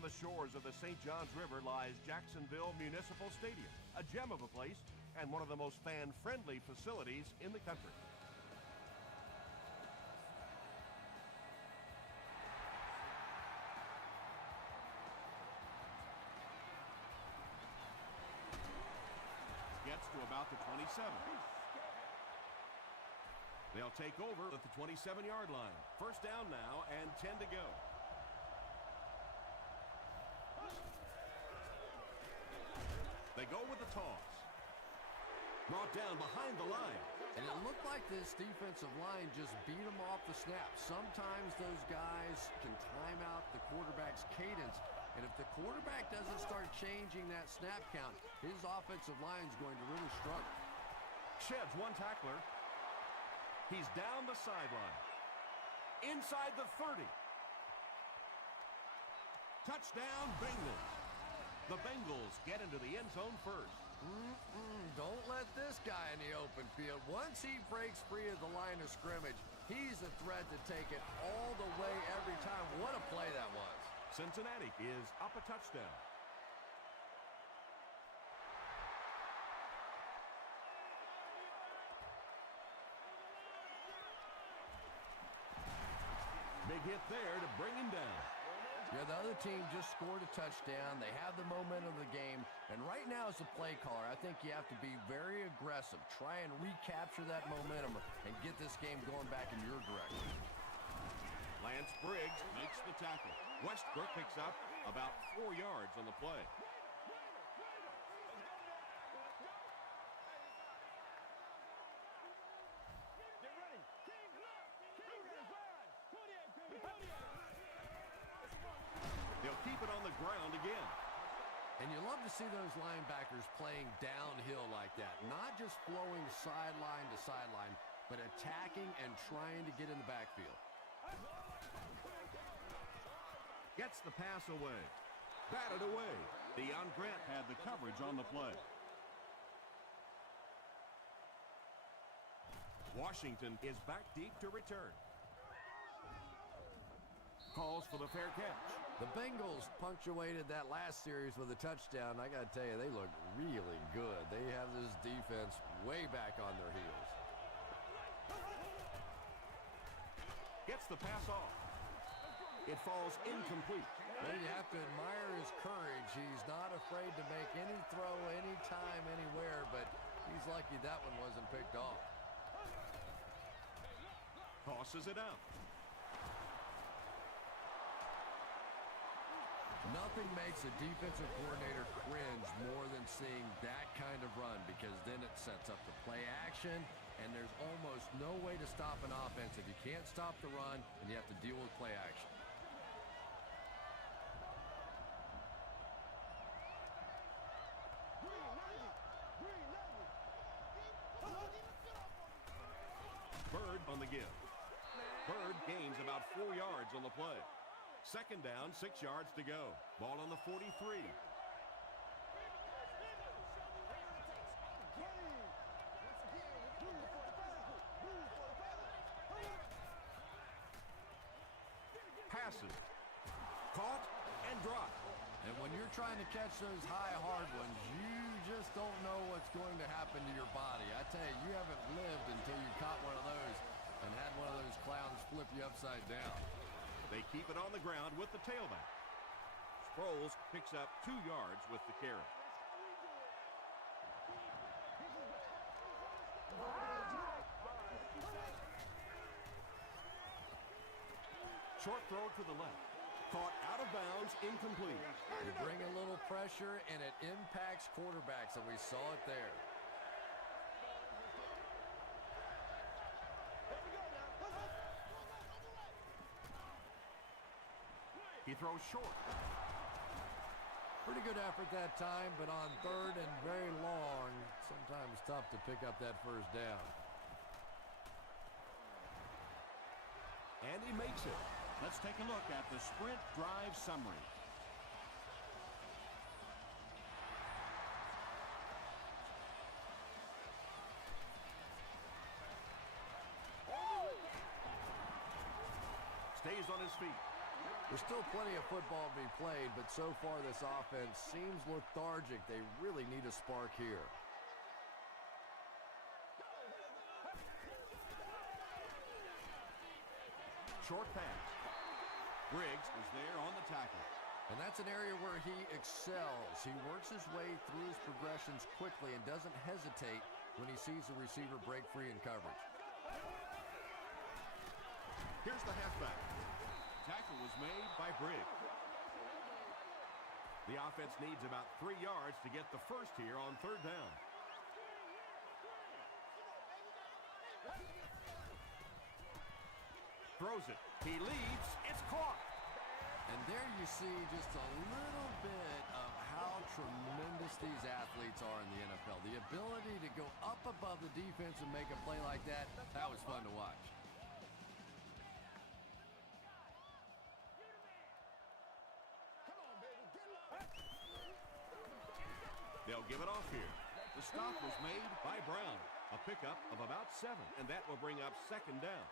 On the shores of the St. Johns River lies Jacksonville Municipal Stadium, a gem of a place and one of the most fan-friendly facilities in the country. Gets to about the 27. They'll take over at the 27-yard line. First down now and 10 to go. They go with the toss. Brought down behind the line. And it looked like this defensive line just beat them off the snap. Sometimes those guys can time out the quarterback's cadence. And if the quarterback doesn't start changing that snap count, his offensive line is going to really struggle. Sheds one tackler. He's down the sideline. Inside the 30. Touchdown, Bengals. The Bengals get into the end zone first. Don't let this guy in the open field. Once he breaks free of the line of scrimmage, he's a threat to take it all the way every time. What a play that was. Cincinnati is up a touchdown. Big hit there to bring him down. Yeah, the other team just scored a touchdown. They have the momentum of the game. And right now as a play caller, I think you have to be very aggressive. Try and recapture that momentum and get this game going back in your direction. Lance Briggs makes the tackle. Westbrook picks up about 4 yards on the play. They'll keep it on the ground again. And you love to see those linebackers playing downhill like that. Not just flowing sideline to sideline, but attacking and trying to get in the backfield. Gets the pass away. Batted away. Deion Grant had the coverage on the play. Washington is back deep to return. Calls for the fair catch. The Bengals punctuated that last series with a touchdown. I got to tell you, they look really good. They have this defense way back on their heels. Gets the pass off. It falls incomplete. Well, you have to admire his courage. He's not afraid to make any throw, anytime, anywhere, but he's lucky that one wasn't picked off. Tosses it out. Nothing makes a defensive coordinator cringe more than seeing that kind of run, because then it sets up the play action, and there's almost no way to stop an offense if you can't stop the run and you have to deal with play action. Bird on the give. Bird gains about 4 yards on the play. Second down, 6 yards to go. Ball on the 43. Passes. Caught and dropped. And when you're trying to catch those high, hard ones, you just don't know what's going to happen to your body. I tell you, you haven't lived until you caught one of those and had one of those clowns flip you upside down. They keep it on the ground with the tailback. Sproles picks up 2 yards with the carry. Short throw to the left. Caught out of bounds, incomplete. You bring a little pressure, and it impacts quarterbacks, and we saw it there. He throws short. Pretty good effort that time, but on third and very long, sometimes tough to pick up that first down. And he makes it. Let's take a look at the sprint drive summary. Stays on his feet. There's still plenty of football to be played, but so far this offense seems lethargic. They really need a spark here. Short pass. Briggs is there on the tackle. And that's an area where he excels. He works his way through his progressions quickly and doesn't hesitate when he sees the receiver break free in coverage. Here's the halfback. Tackle was made by Briggs. The offense needs about 3 yards to get the first here on third down. Throws it. He leads. It's caught. And there you see just a little bit of how tremendous these athletes are in the NFL. The ability to go up above the defense and make a play like that, that was fun to watch. They'll give it off here. The stop was made by Brown. A pickup of about 7, and that will bring up second down.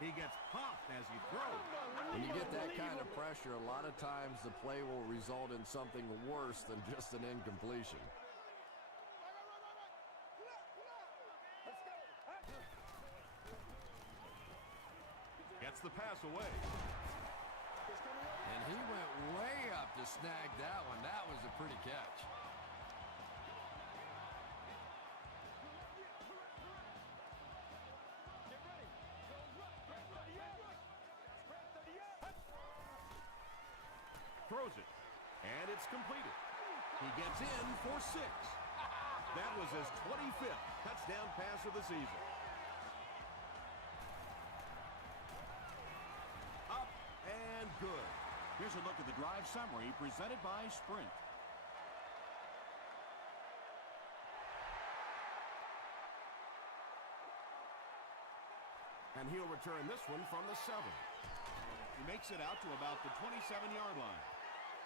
He gets popped as he throws. When you get that kind of pressure, a lot of times the play will result in something worse than just an incompletion. Gets the pass away. And he went way up to snag that one. That was a pretty catch. Throws it, and it's completed. He gets in for 6. That was his 25th touchdown pass of the season. Up and good. Here's a look at the drive summary presented by Sprint. And he'll return this one from the 7. He makes it out to about the 27-yard line.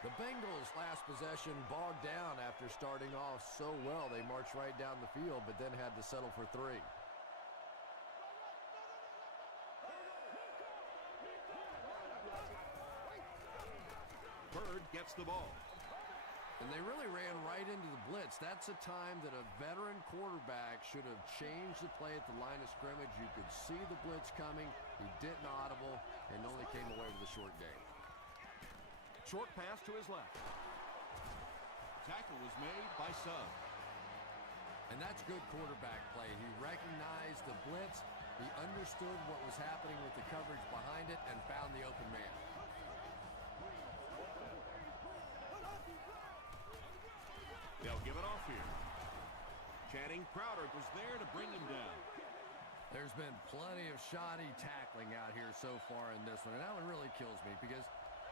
The Bengals' last possession bogged down after starting off so well. They marched right down the field, but then had to settle for 3. Bird gets the ball. And they really ran right into the blitz. That's a time that a veteran quarterback should have changed the play at the line of scrimmage. You could see the blitz coming. He didn't audible and only came away with a short gain. Short pass to his left. Tackle was made by Suggs. And that's good quarterback play. He recognized the blitz. He understood what was happening with the coverage behind it and found the open man. They'll give it off here. Channing Crowder was there to bring him down. There's been plenty of shoddy tackling out here so far in this one, and that one really kills me because,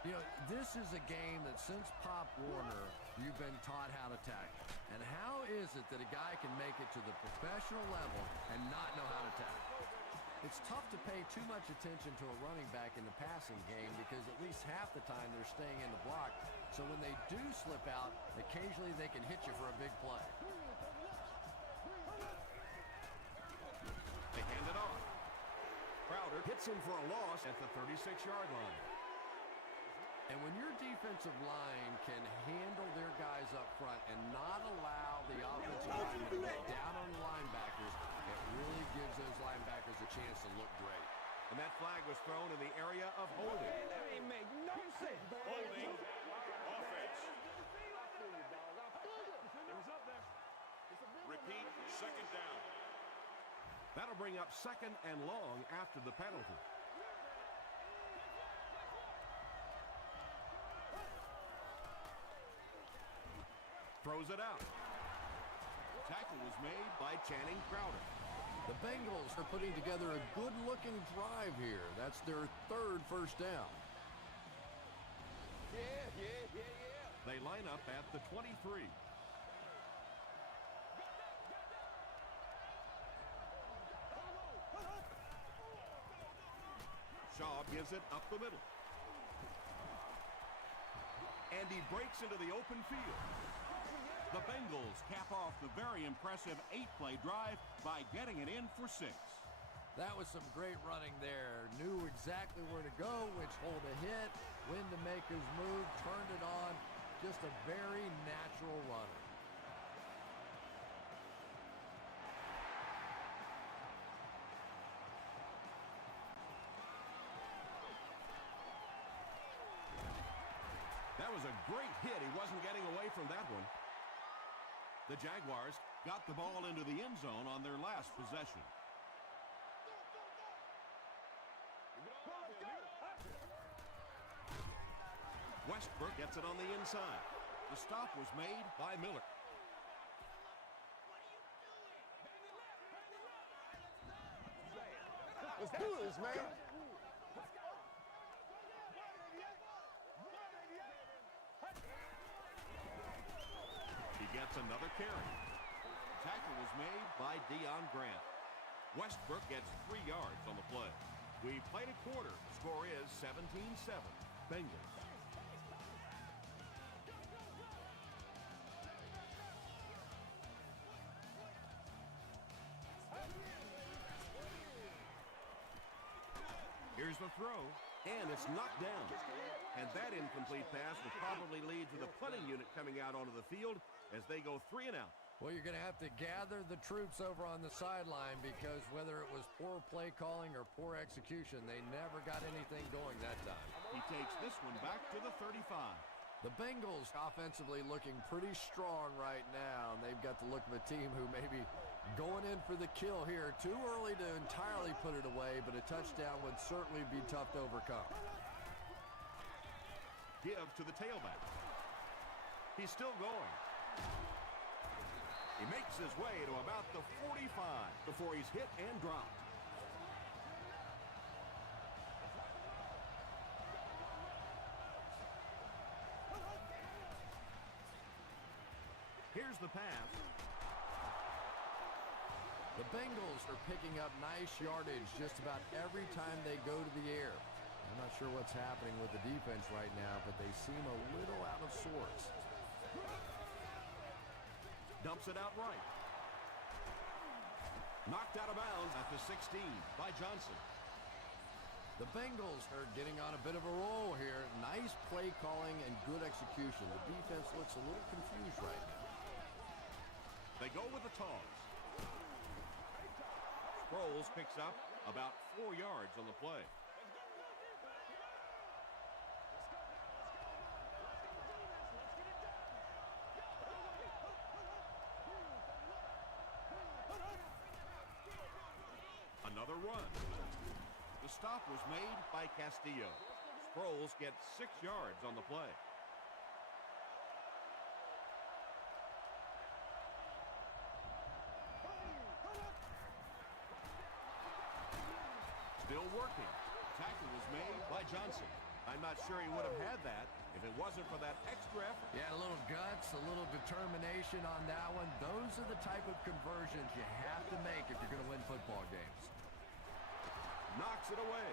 you know, this is a game that since Pop Warner, you've been taught how to tackle. And how is it that a guy can make it to the professional level and not know how to tackle? It's tough to pay too much attention to a running back in the passing game because at least half the time they're staying in the block. So when they do slip out, occasionally they can hit you for a big play. They hand it off. Crowder hits him for a loss at the 36-yard line. And when your defensive line can handle their guys up front and not allow the offensive line to go down on the linebackers, it really gives those linebackers a chance to look great. And that flag was thrown in the area of holding. That ain't make no sense. Holding. Offense. Repeat, second down. That'll bring up second and long after the penalty. Throws it out. Tackle was made by Channing Crowder. The Bengals are putting together a good-looking drive here. That's their 3rd first down. Yeah. They line up at the 23. Shaw gives it up the middle. And he breaks into the open field. The Bengals cap off the very impressive 8-play drive by getting it in for 6. That was some great running there. Knew exactly where to go, which hole to hit, when to make his move, turned it on. Just a very natural runner. That was a great hit. He wasn't getting away from that one. The Jaguars got the ball into the end zone on their last possession. Westbrook gets it on the inside. The stop was made by Miller. Let's do this, man. He gets another carry. Tackle was made by Deion Grant. Westbrook gets 3 yards on the play. We played a quarter. Score is 17-7. Bengals. Here's the throw, and it's knocked down. And that incomplete pass will probably lead to the punting unit coming out onto the field as they go 3 and out. Well, you're going to have to gather the troops over on the sideline because whether it was poor play calling or poor execution, they never got anything going that time. He takes this one back to the 35. The Bengals offensively looking pretty strong right now, and they've got the look of a team who may be going in for the kill here. Too early to entirely put it away, but a touchdown would certainly be tough to overcome. Give to the tailback. He's still going. He makes his way to about the 45 before he's hit and dropped. Here's the pass. The Bengals are picking up nice yardage just about every time they go to the air. I'm not sure what's happening with the defense right now, but they seem a little out of sorts. Dumps it out right. Knocked out of bounds at the 16 by Johnson. The Bengals are getting on a bit of a roll here. Nice play calling and good execution. The defense looks a little confused right now. They go with the toss. Sproles picks up about 4 yards on the play. Another run. The stop was made by Castillo. Sproles gets 6 yards on the play. Still working. Tackle was made by Johnson. I'm not sure he would have had that if it wasn't for that extra effort. Yeah, a little guts, a little determination on that one. Those are the type of conversions you have to make if you're going to win football games. Knocks it away.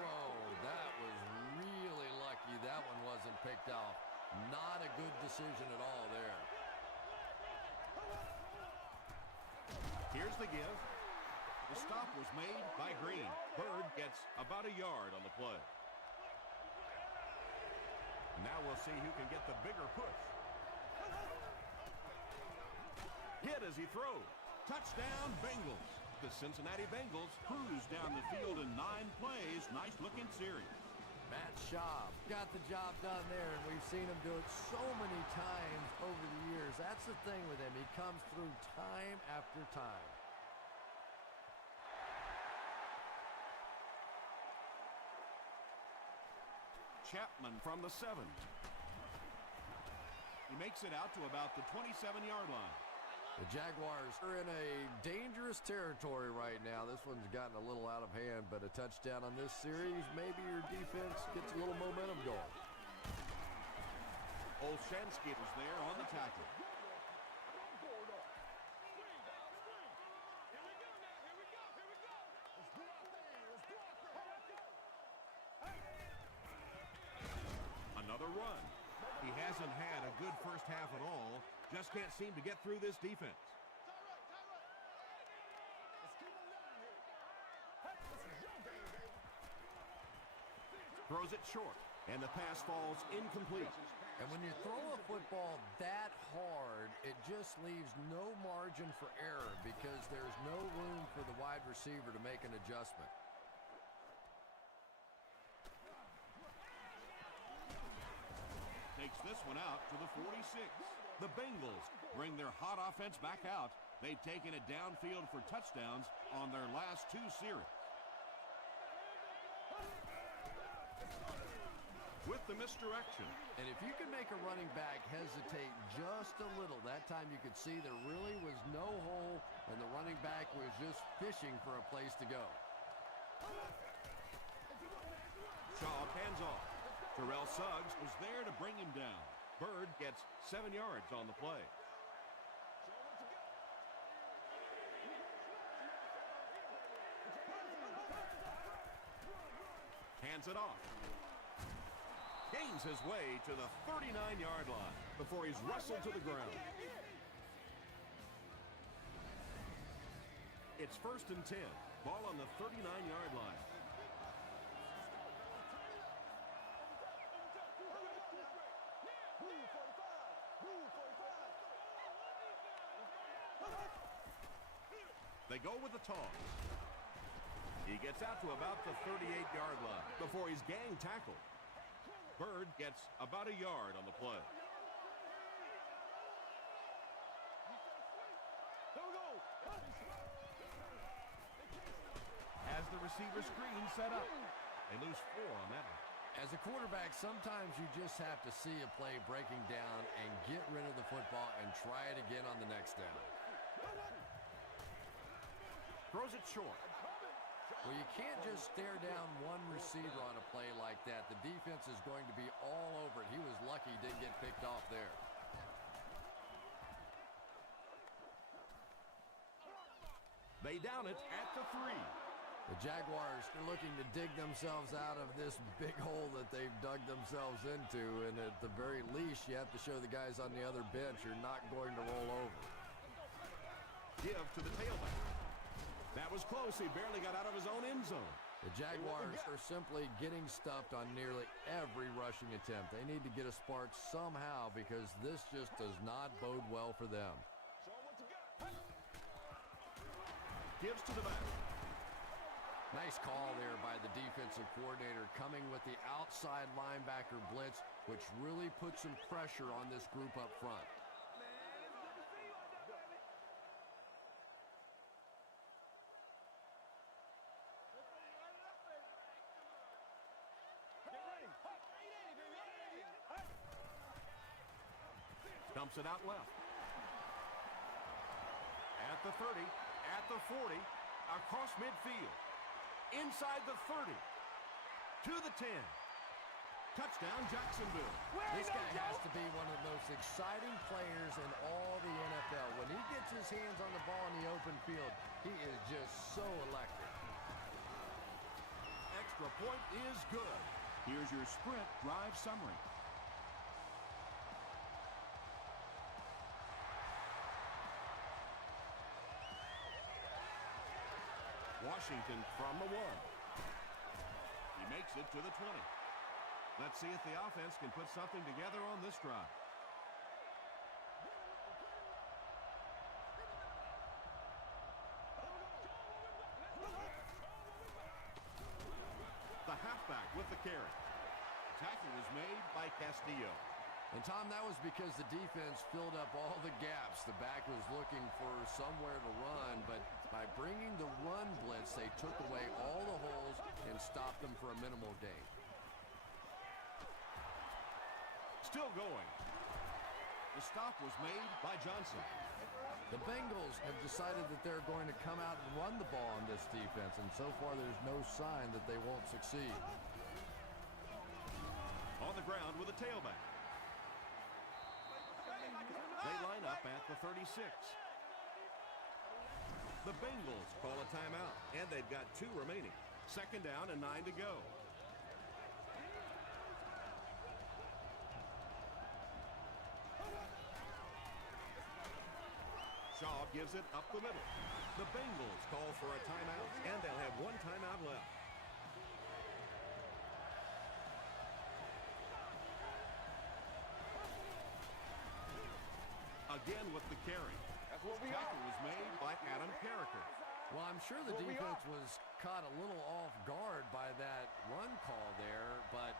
Whoa, that was really lucky that one wasn't picked off. Not a good decision at all there. Here's the give. The stop was made by Green. Bird gets about a yard on the play. Now we'll see who can get the bigger push. Hit as he throws. Touchdown, Bengals. The Cincinnati Bengals cruise down the field in 9 plays. Nice-looking series. Matt Schaub got the job done there, and we've seen him do it so many times over the years. That's the thing with him. He comes through time after time. Chapman from the 7. He makes it out to about the 27-yard line. The Jaguars are in a dangerous territory right now. This one's gotten a little out of hand, but a touchdown on this series, maybe your defense gets a little momentum going. Olshansky was there on the tackle. Another run. He hasn't had a good first half at all. Just can't seem to get through this defense. Throws it short, and the pass falls incomplete. And when you throw a football that hard, it just leaves no margin for error because there's no room for the wide receiver to make an adjustment. Takes this one out to the 46. The Bengals bring their hot offense back out. They've taken it downfield for touchdowns on their last 2 series. With the misdirection. And if you can make a running back hesitate just a little, that time you could see there really was no hole, and the running back was just fishing for a place to go. Shaw hands off. Terrell Suggs was there to bring him down. Bird gets 7 yards on the play. Hands it off. Gains his way to the 39-yard line before he's wrestled to the ground. It's 1st and 10. Ball on the 39-yard line. They go with the toss. He gets out to about the 38-yard line before he's gang tackled. Bird gets about a yard on the play. Has the receiver screen set up. They lose 4 on that one. As a quarterback, sometimes you just have to see a play breaking down and get rid of the football and try it again on the next down. Throws it short. Well, you can't just stare down one receiver on a play like that. The defense is going to be all over it. He was lucky he didn't get picked off there. They down it at the 3. The Jaguars are looking to dig themselves out of this big hole that they've dug themselves into, and at the very least, you have to show the guys on the other bench you're not going to roll over. Give to the tailback. That was close. He barely got out of his own end zone. The Jaguars are simply getting stuffed on nearly every rushing attempt. They need to get a spark somehow because this just does not bode well for them. Gives to the back. Nice call there by the defensive coordinator coming with the outside linebacker blitz, which really puts some pressure on this group up front. Dumps it out left. At the 30, at the 40, across midfield. Inside the 30, to the 10. Touchdown, Jacksonville. This guy has to be one of the most exciting players in all the NFL. When he gets his hands on the ball in the open field, he is just so electric. Extra point is good. Here's your sprint drive summary. Washington from the 1. He makes it to the 20. Let's see if the offense can put something together on this drive. The halfback with the carry. Tackle was made by Castillo. And, Tom, that was because the defense filled up all the gaps. The back was looking for somewhere to run, but by bringing the run blitz, they took away all the holes and stopped them for a minimal gain. Still going. The stop was made by Johnson. The Bengals have decided that they're going to come out and run the ball on this defense, and so far there's no sign that they won't succeed. On the ground with a tailback. They line up at the 36. The Bengals call a timeout, and they've got 2 remaining. 2nd down and 9 to go. Shaw gives it up the middle. The Bengals call for a timeout, and they'll have one timeout left. Again with the carry. Tackle was made by Adam Carricker. Well, I'm sure the defense was caught a little off guard by that run call there, but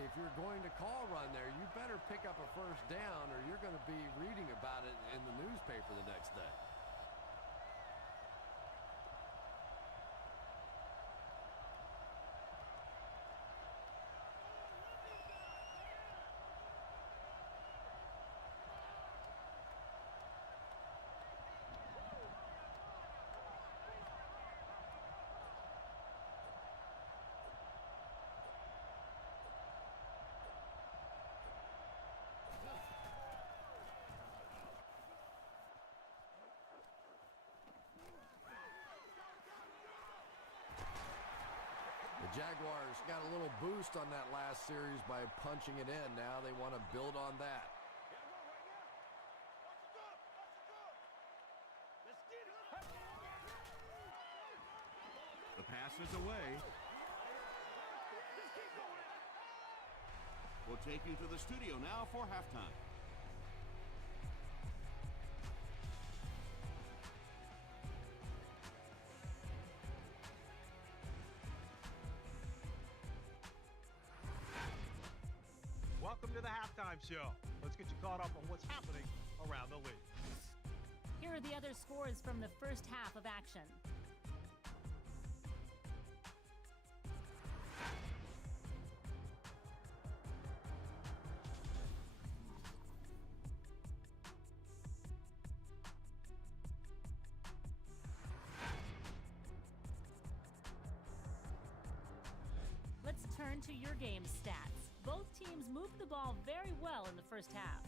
if you're going to call run there, you better pick up a first down or you're going to be reading about it in the newspaper the next day. The Jaguars got a little boost on that last series by punching it in. Now they want to build on that. The pass is away. We'll take you to the studio now for halftime. Welcome to the halftime show. Let's get you caught up on what's happening around the league. Here are the other scores from the first half of action. Let's turn to your game stats. Both teams moved the ball very well in the first half.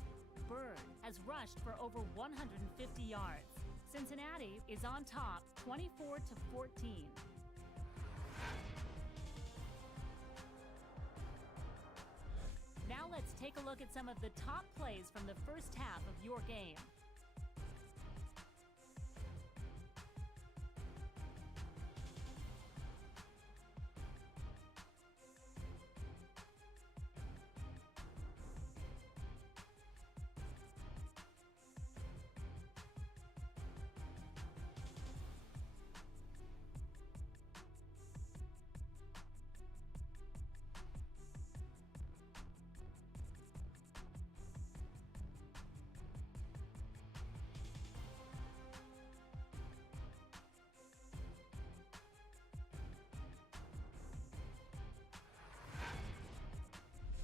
Bird has rushed for over 150 yards. Cincinnati is on top, 24-14. Now let's take a look at some of the top plays from the first half of your game.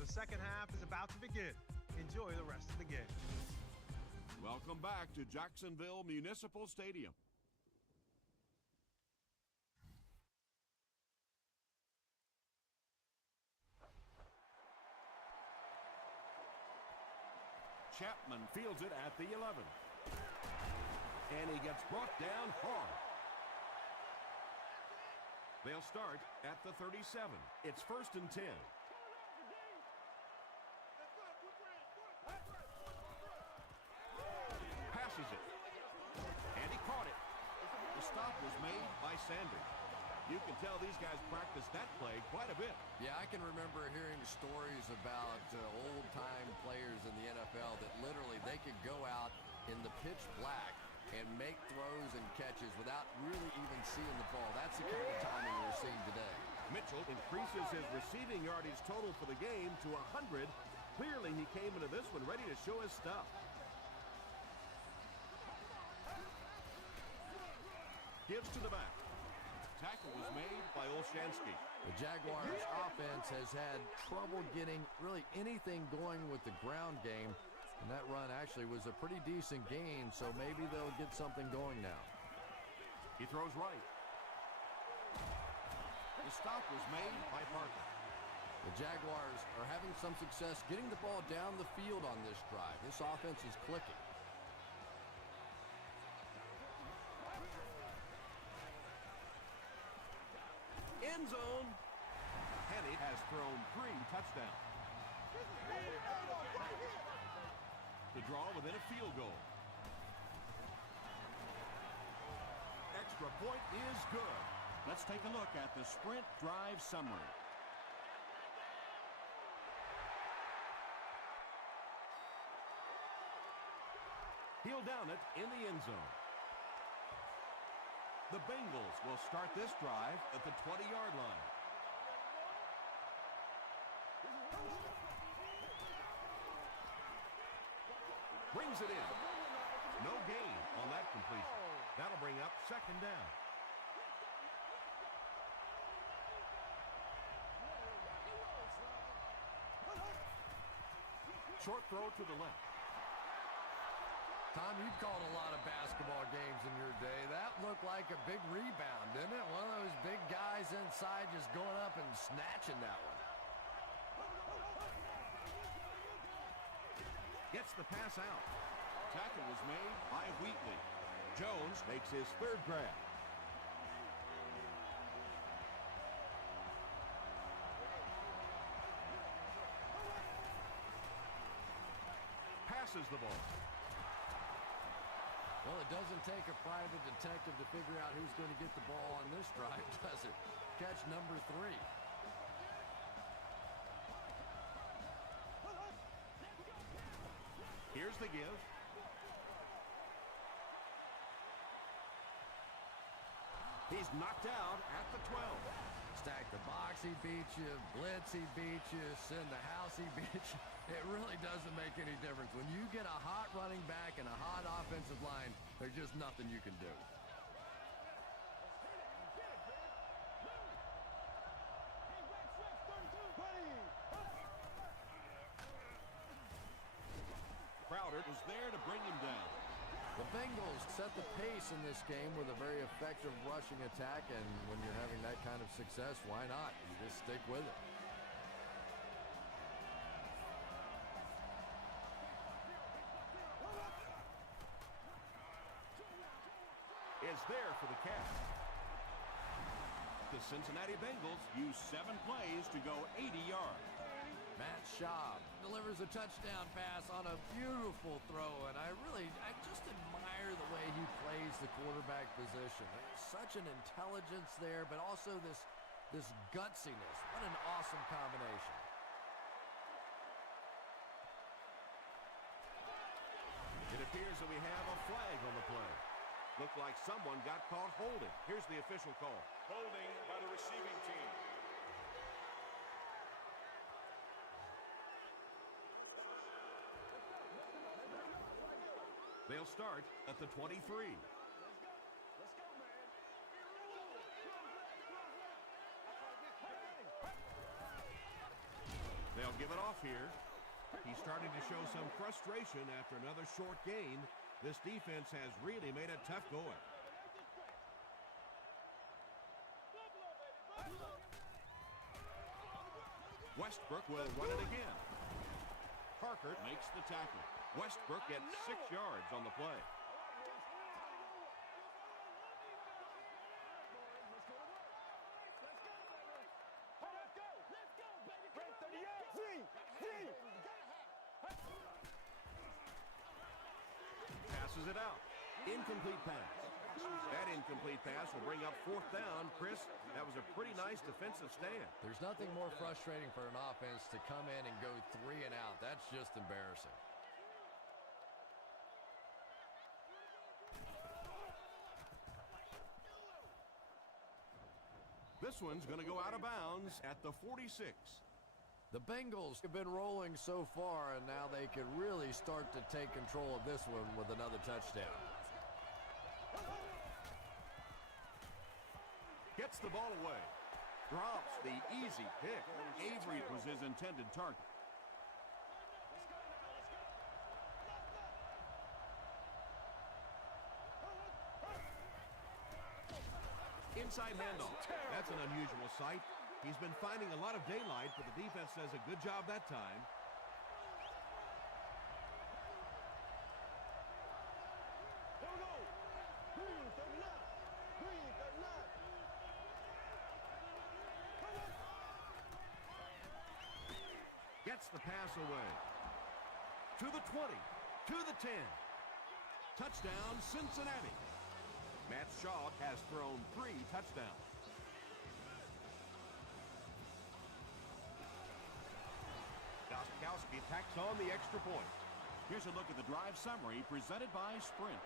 The second half is about to begin. Enjoy the rest of the game. Welcome back to Jacksonville Municipal Stadium. Chapman fields it at the 11. And he gets brought down hard. They'll start at the 37. It's 1st and 10. Passes it. And he caught it. The stop was made by Sanders. You can tell these guys practice that play quite a bit. Yeah, I can remember hearing stories about old-time players in the NFL that literally they could go out in the pitch black and make throws and catches without really even seeing the ball. That's the kind of timing we're seeing today. Mitchell increases his receiving yardage total for the game to 100. Clearly, he came into this one ready to show his stuff. Gives to the back. Tackle was made by Olshansky. The Jaguars offense has had trouble getting really anything going with the ground game. And that run actually was a pretty decent gain, so maybe they'll get something going now. He throws right. The stop was made by Parker. The Jaguars are having some success getting the ball down the field on this drive. This offense is clicking. End zone. Henny has thrown 3 touchdowns. The draw within a field goal. extra point is good. Let's take a look at the sprint drive summary. He'll down it in the end zone. The Bengals will start this drive at the 20-yard line. Brings it in. No gain on that completion. That'll bring up second down. Short throw to the left. Tom, you've called a lot of basketball games in your day. That looked like a big rebound, didn't it? One of those big guys inside just going up and snatching that one. Gets the pass out. Tackle was made by Wheatley. Jones makes his third grab. Passes the ball. Well, it doesn't take a private detective to figure out who's going to get the ball on this drive, does it? Catch number 3. Here's the give. He's knocked out at the 12. Stack the box, he beat you. Blitz, he beat you. Send the house, he beat you. It really doesn't make any difference. When you get a hot running back and a hot offensive line, there's just nothing you can do. Crowder was there to bring him down. The Bengals set the pace in this game with a very effective rushing attack, and when you're having that kind of success, why not? You just stick with it. Is there for the catch. The Cincinnati Bengals use 7 plays to go 80 yards. Matt Schaub delivers a touchdown pass on a beautiful throw, and I just admire the way he plays the quarterback position. There's such an intelligence there, but also this gutsiness. What an awesome combination. It appears that we have a flag on the play. Looked like someone got caught holding. Here's the official call. Holding by the receiving team. They'll start at the 23. They'll give it off here. He's starting to show some frustration after another short gain. This defense has really made it tough going. Westbrook will run it again. Parker makes the tackle. Westbrook gets 6 yards on the play. Passes it out. Incomplete pass. That incomplete pass will bring up 4th down. Chris, that was a pretty nice defensive stand. There's nothing more frustrating for an offense to come in and go 3 and out. That's just embarrassing. This one's going to go out of bounds at the 46. The Bengals have been rolling so far, and now they can really start to take control of this one with another touchdown. Gets the ball away. Drops the easy pick. Avery was his intended target. Inside handoff. That's an unusual sight. He's been finding a lot of daylight, but the defense does a good job that time. Gets the pass away. To the 20. To the 10. Touchdown, Cincinnati. Matt Shaw has thrown 3 touchdowns. Gostkowski tacks on the extra point. Here's a look at the drive summary presented by Sprint.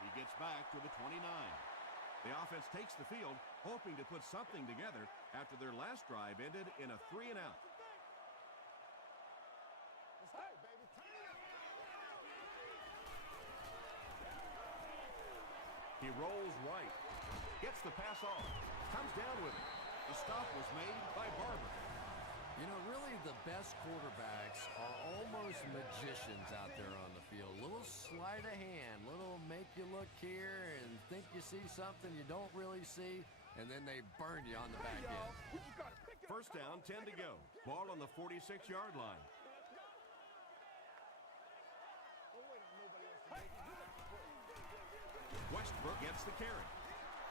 He gets back to the 29. The offense takes the field, hoping to put something together after their last drive ended in a 3-and-out. He rolls right, gets the pass off, comes down with it. The stop was made by Barber. You know, really the best quarterbacks are almost magicians out there on the field. Little sleight of hand, little make you look here and think you see something you don't really see, and then they burn you on the back end. First down, 10 to go. Ball on the 46-yard line. Westbrook gets the carry.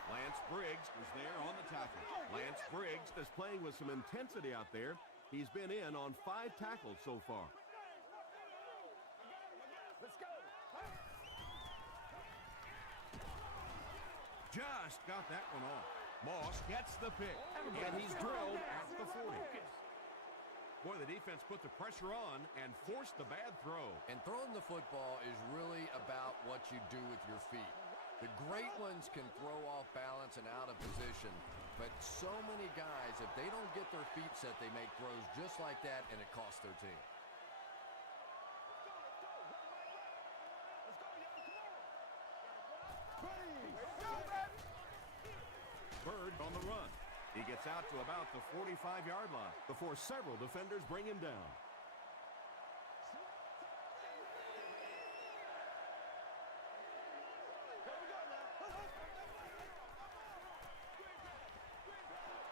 Lance Briggs is there on the tackle. Lance Briggs is playing with some intensity out there. He's been in on 5 tackles so far. Let's go. Just got that one off. Moss gets the pick, and he's drilled at the 40. Boy, the defense put the pressure on and forced the bad throw. And throwing the football is really about what you do with your feet. The great ones can throw off balance and out of position, but so many guys, if they don't get their feet set, they make throws just like that, and it costs their team. Bird on the run. He gets out to about the 45-yard line before several defenders bring him down.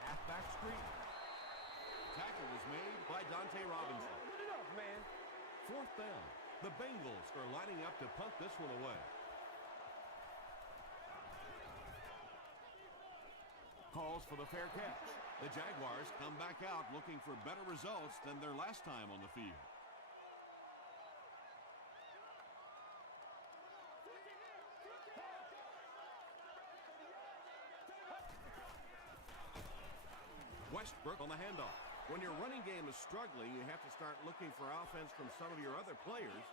Halfback screen. Tackle was made by Dante Robinson. Put it up, man. 4th down. The Bengals are lining up to punt this one away. Calls for the fair catch. The Jaguars come back out looking for better results than their last time on the field. Westbrook on the handoff. When your running game is struggling, you have to start looking for offense from some of your other players.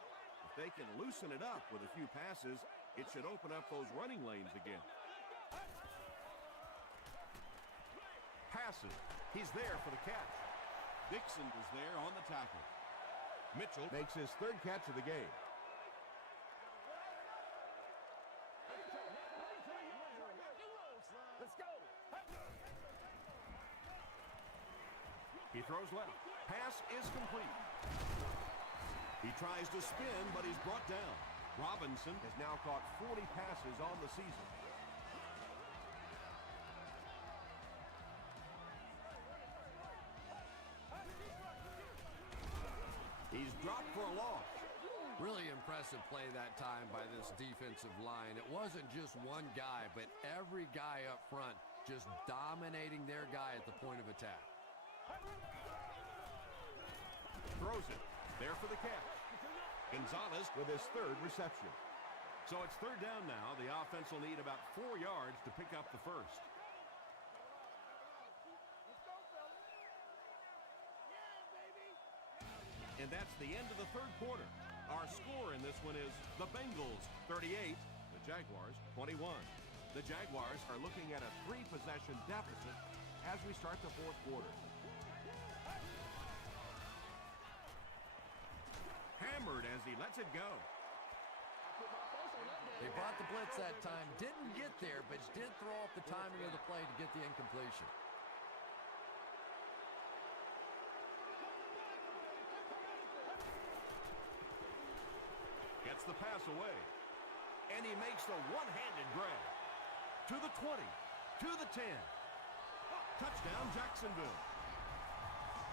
If they can loosen it up with a few passes, it should open up those running lanes again. Passes. He's there for the catch. Dixon is there on the tackle. Mitchell makes his 3rd catch of the game. Let's go. He throws left. Pass is complete. He tries to spin, but he's brought down. Robinson has now caught 40 passes on the season. He's dropped for a loss. Really impressive play that time by this defensive line. It wasn't just one guy, but every guy up front just dominating their guy at the point of attack. Throws it. There for the catch. Gonzalez with his 3rd reception. So it's 3rd down now. The offense will need about 4 yards to pick up the first. And that's the end of the 3rd quarter. Our score in this one is the Bengals 38, the Jaguars 21. The Jaguars are looking at a 3-possession deficit as we start the 4th quarter. Hammered as he lets it go. They brought the blitz that time, didn't get there, but did throw off the timing of the play to get the incompletion. Gets the pass away. And he makes a one-handed grab. To the 20. To the 10. Touchdown, Jacksonville.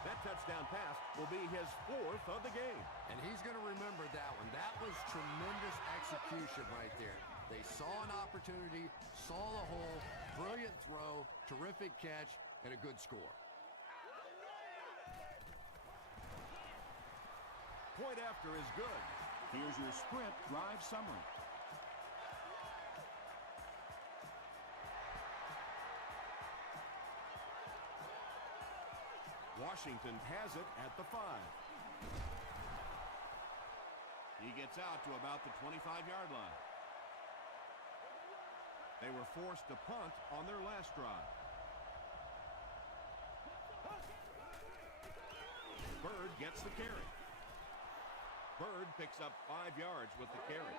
That touchdown pass will be his 4th of the game. And he's going to remember that one. That was tremendous execution right there. They saw an opportunity, saw the hole, brilliant throw, terrific catch, and a good score. point after is good. Here's your sprint drive summary. Washington has it at the 5. He gets out to about the 25-yard line. They were forced to punt on their last drive. Bird gets the carry. Bird picks up 5 yards with the carry.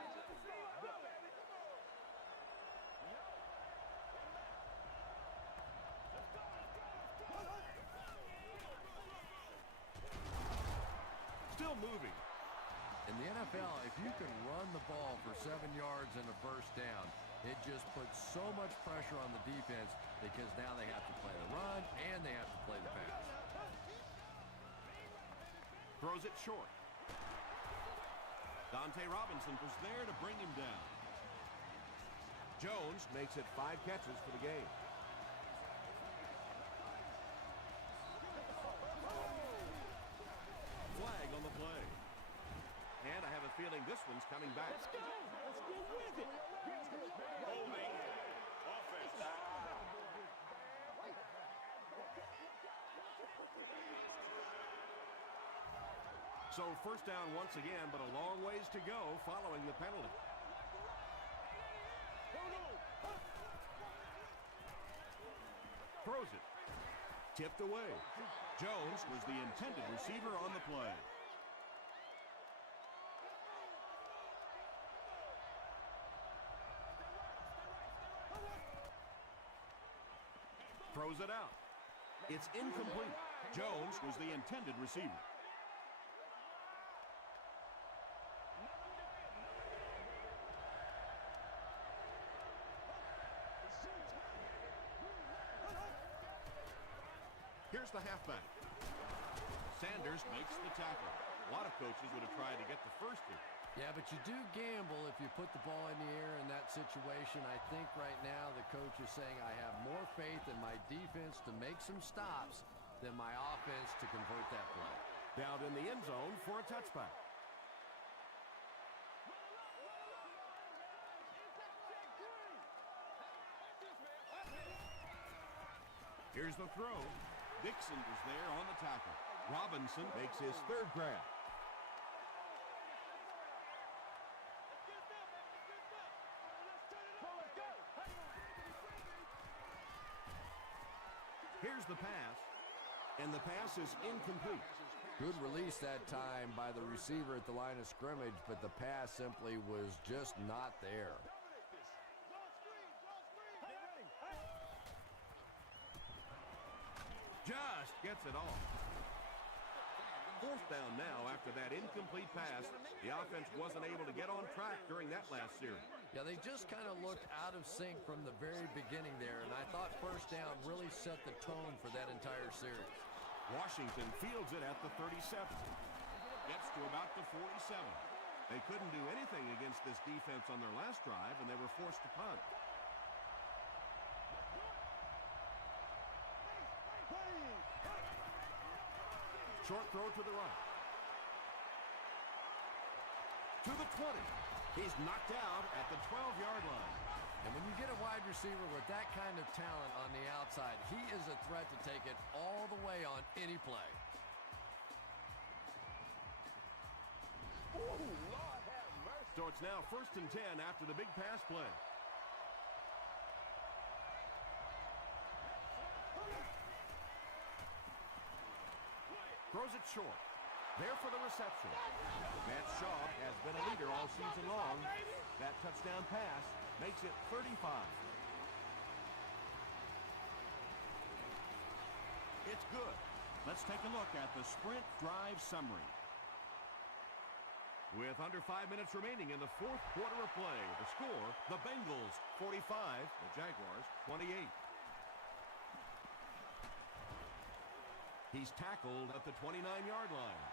Still moving. In the NFL, if you can run the ball for 7 yards and a first down, it just puts so much pressure on the defense because now they have to play the run and they have to play the pass. Throws it short. Dante Robinson was there to bring him down. Jones makes it 5 catches for the game. Flag on the play. And I have a feeling this one's coming back. Let's go. Let's get with it. Holding. Offense. So first down once again, but a long ways to go following the penalty. Throws it. Tipped away. Jones was the intended receiver on the play. Throws it out. It's incomplete. Jones was the intended receiver. Here's the halfback. Sanders makes the tackle. A lot of coaches would have tried to get the first hit. Yeah, but you do gamble if you put the ball in the air in that situation. I think right now the coach is saying I have more faith in my defense to make some stops than my offense to convert that play. Down in the end zone for a touchback. Here's the throw. Dixon was there on the tackle. Robinson makes his 3rd grab. Here's the pass, and the pass is incomplete. Good release that time by the receiver at the line of scrimmage, but the pass simply was just not there. Just gets it off. 4th down now after that incomplete pass. The offense wasn't able to get on track during that last series. Yeah, they just kind of looked out of sync from the very beginning there, and I thought first down really set the tone for that entire series. Washington fields it at the 37. Gets to about the 47. They couldn't do anything against this defense on their last drive, and they were forced to punt. Short throw to the right. To the 20. He's knocked out at the 12-yard line. And when you get a wide receiver with that kind of talent on the outside, he is a threat to take it all the way on any play. Ooh, Lord have mercy. So it's now 1st and 10 after the big pass play. Throws it short. There for the reception. Matt Shaw has been a leader all season long. That touchdown pass makes it 35. It's good. Let's take a look at the sprint drive summary. With under 5 minutes remaining in the 4th quarter of play, the score, the Bengals 45, the Jaguars 28. He's tackled at the 29-yard line.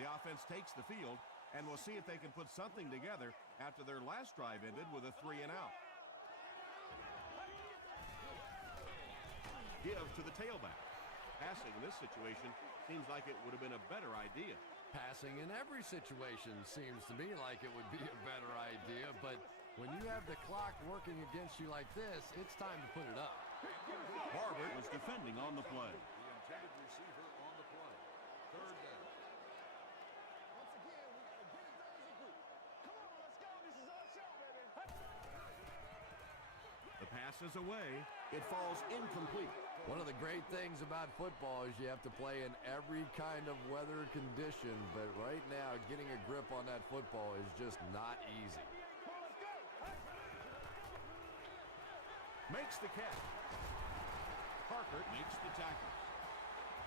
The offense takes the field, and we'll see if they can put something together after their last drive ended with a 3-and-out. Give to the tailback. Passing in this situation seems like it would have been a better idea. Passing in every situation seems to me like it would be a better idea, but when you have the clock working against you like this, it's time to put it up. Barber was defending on the play. The intended receiver on the play. Third down. Once again, we got to get it done as a group. Come on, let's go. This is our show, baby. The pass is away. It falls incomplete. One of the great things about football is you have to play in every kind of weather condition, but right now getting a grip on that football is just not easy. Makes the catch. Parker makes the tackle.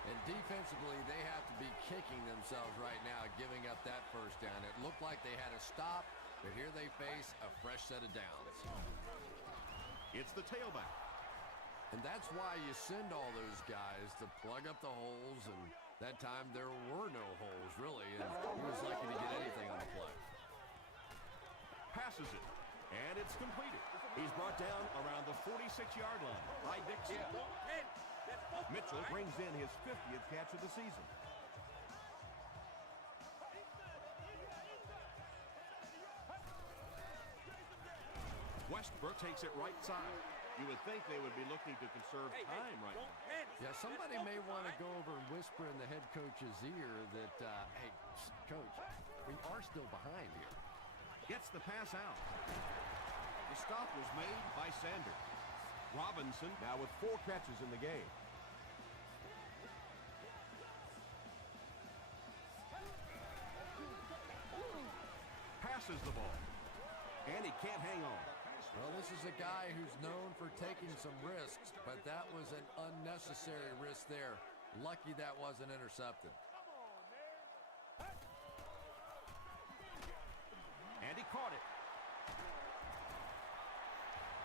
And defensively, they have to be kicking themselves right now, giving up that first down. It looked like they had a stop, but here they face a fresh set of downs. It's the tailback. And that's why you send all those guys to plug up the holes, and that time there were no holes, really, and he was lucky to get anything on the play. Passes it, and it's completed. He's brought down around the 46-yard line by Dixon. Mitchell brings in his 50th catch of the season. Westbrook takes it right side. You would think they would be looking to conserve time right now. Yeah, somebody may want to go over and whisper in the head coach's ear that, hey, coach, we are still behind here. Gets the pass out. The stop was made by Sanders. Robinson now with 4 catches in the game. Passes the ball. And he can't hang on. Well, this is a guy who's known for taking some risks, but that was an unnecessary risk there. Lucky that wasn't intercepted. And he caught it.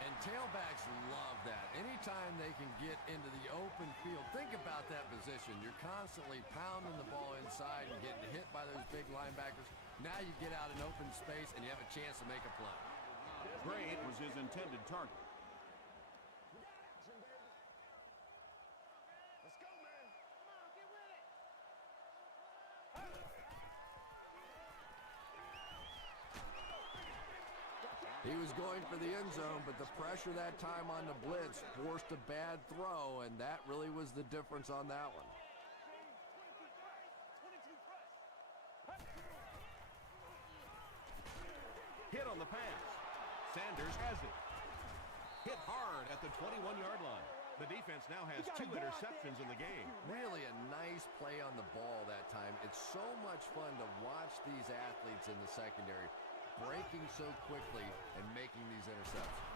And tailbacks love that. Anytime they can get into the open field, think about that position. You're constantly pounding the ball inside and getting hit by those big linebackers. Now you get out in open space and you have a chance to make a play. Gray was his intended target. Let's go, man. Come on, get with it. He was going for the end zone, but the pressure that time on the blitz forced a bad throw, and that really was the difference on that one. Hit on the pass. Sanders has it. Hit hard at the 21-yard line. The defense now has 2 interceptions in the game. Really a nice play on the ball that time. It's so much fun to watch these athletes in the secondary breaking so quickly and making these interceptions.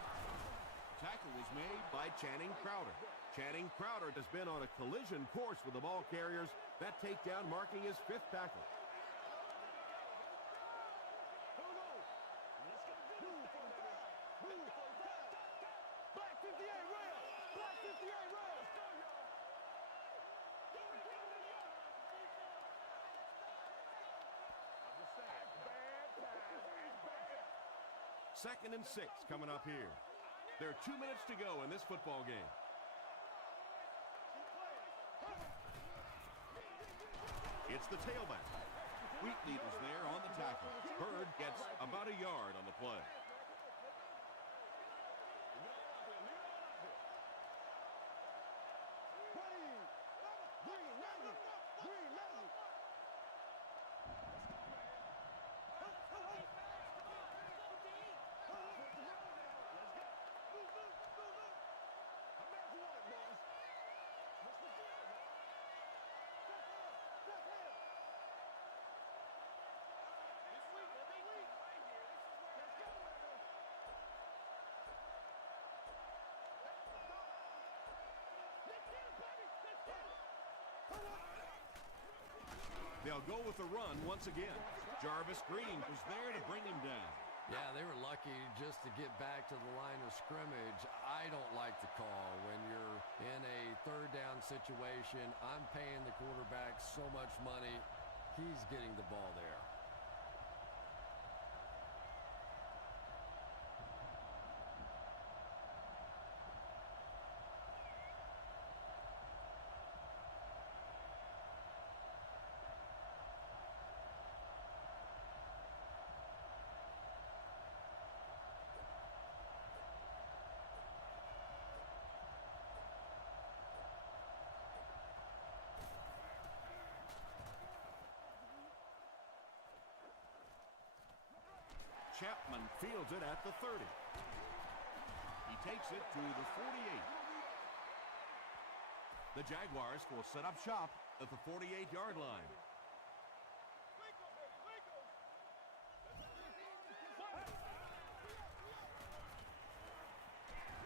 Tackle was made by Channing Crowder. Channing Crowder has been on a collision course with the ball carriers. That takedown marking his 5th tackle. Black 58 rail. Black 58 rail. Second and 6 coming up here. There are 2 minutes to go in this football game. It's the tailback. Wheatley was there on the tackle. Bird gets about a yard on the play. They'll go with the run once again. Jarvis Green was there to bring him down. Yeah, they were lucky just to get back to the line of scrimmage. I don't like the call when you're in a third down situation. I'm paying the quarterback so much money. He's getting the ball there. Chapman fields it at the 30. He takes it to the 48. The Jaguars will set up shop at the 48-yard line.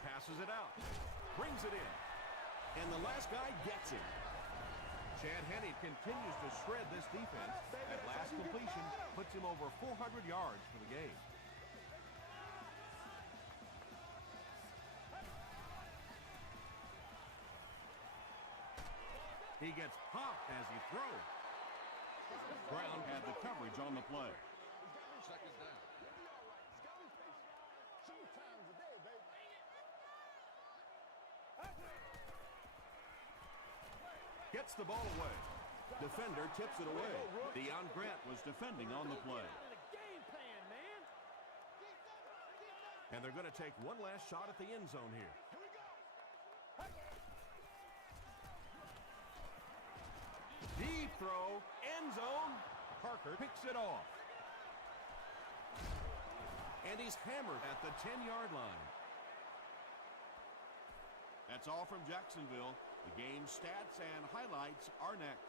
Passes it out. Brings it in. And the last guy gets it. Chad Henne continues to shred this defense. That last completion puts him over 400 yards for the game. He gets popped as he throws. Brown had the coverage on the play. Second down. Gets the ball away. Defender tips it away. Deion Grant was defending on the play. And they're going to take one last shot at the end zone here. Deep throw, end zone. Parker picks it off. And he's hammered at the 10-yard line. That's all from Jacksonville. The game stats and highlights are next.